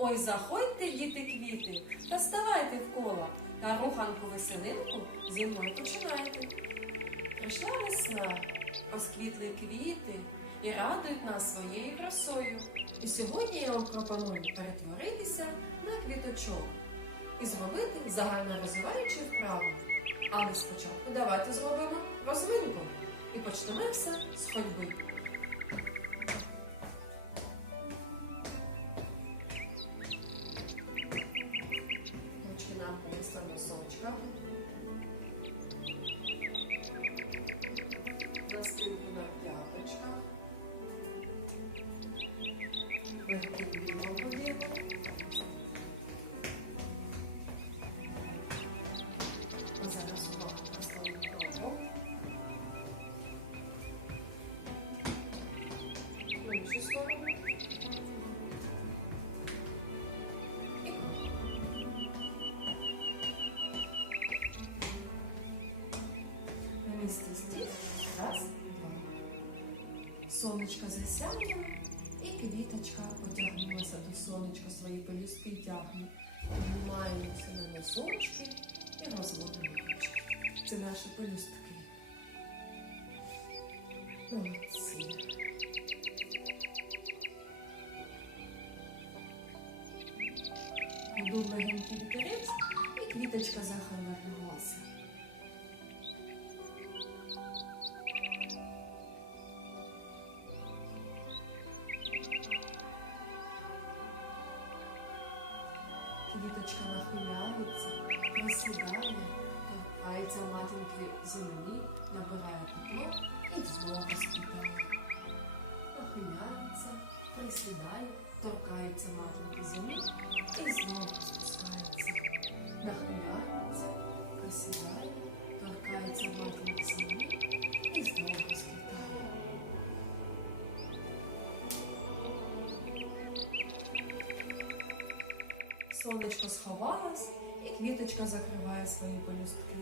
Ой, заходьте, діти квіти, та ставайте в коло, та руханку веселинку зі мною починайте. Прийшла весна, розквітли квіти і радують нас своєю красою. І сьогодні я вам пропоную перетворитися на квіточок і зробити загально розвиваючі вправи. Але спочатку давайте зробимо розвинку і почнемо все з ходьби. Нам понесла Сонечко засяяло, і квіточка потягнулася до сонечка, свої пелюстки тягне. Піднімаємося на носочки і розводимо ручки. Це наші пелюстки. Молодці. Подув легенький вітерець, і квіточка захолонулася. Квіточка нахиляється, присідає, торкається матінки землі, набирає тепло і знову розквітає. Нахиляється, присідає, торкається матінки землі і знову спускається. Нахиляється, присідає, торкається матінки землі і знову розквітає. Сонечко сховалось, і квіточка закриває свої пелюстки.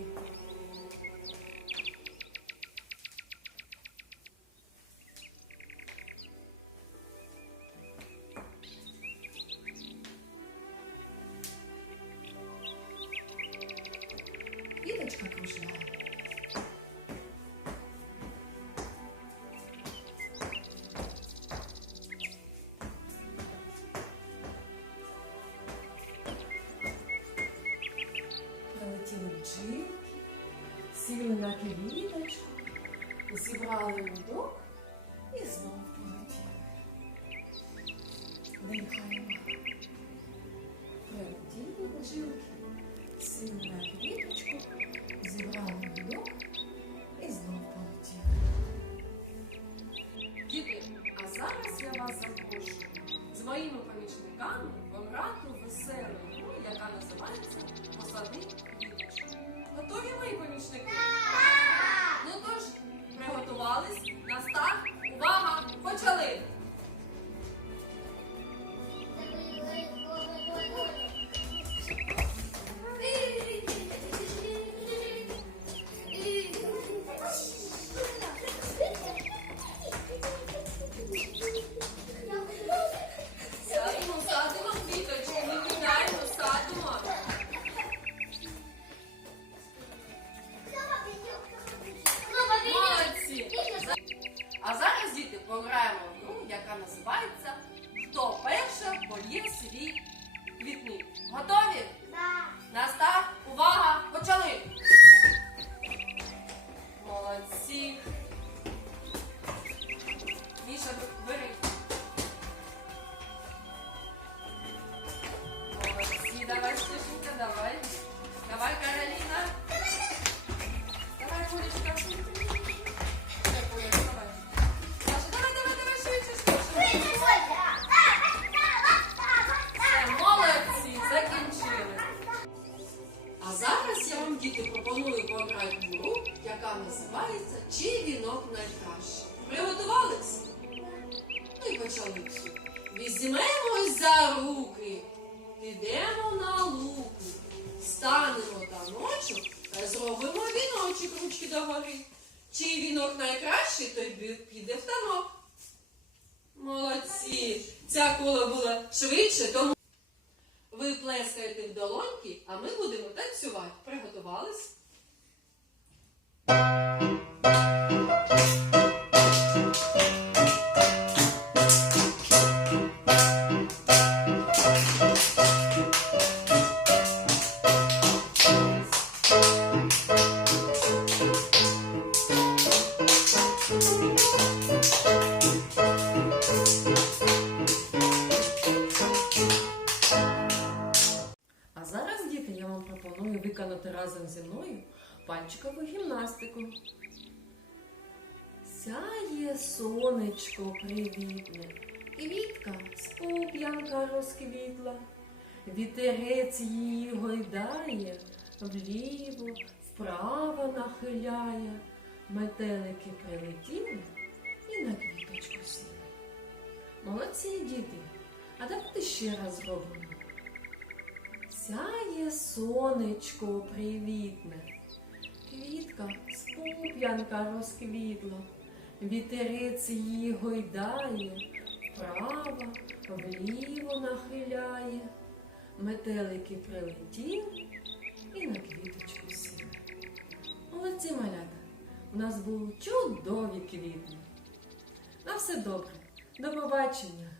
Прилетіли сіли на квіточку, зібрали медок і знов полетіли. Дихаємо. Прилетіли бджілки, сіли на квіточку, зібрали медок і знов полетіли. Діти, а зараз я вас запрошую з моїми помічниками в веселу гру, яка називається Посади. Готові мої помічники? Ну тож, приготувались на старт. Молодці, закінчили. А зараз я вам, діти, пропоную пограти в яка називається Чий вінок найкраще. Приготувались? Ну і почали. Візьмемось за руки, підемо на луку, станемо таночок та зробимо віночок ручки догори. Чий вінок найкращий, той піде в танок. Молодці! Ця кола була швидше, тому ви плескаєте в долоньки, а ми будемо танцювати. Приготувались? Разом зі мною пальчикову гімнастику. Сяє сонечко привітне, квітка з пуп'янка розквітла, вітерець її гойдає, вліво, вправо нахиляє, метелики прилетіли і на квіточку сіли. Молодці діти! А давайте ще раз зробимо. Сяє сонечко привітне, квітка з пуп'янка розквітла, вітерець її гойдає, вправо, вліво нахиляє, метелики прилетіли і на квіточку сіли. Молодці малята, у нас були чудові квіти. На все добре, до побачення!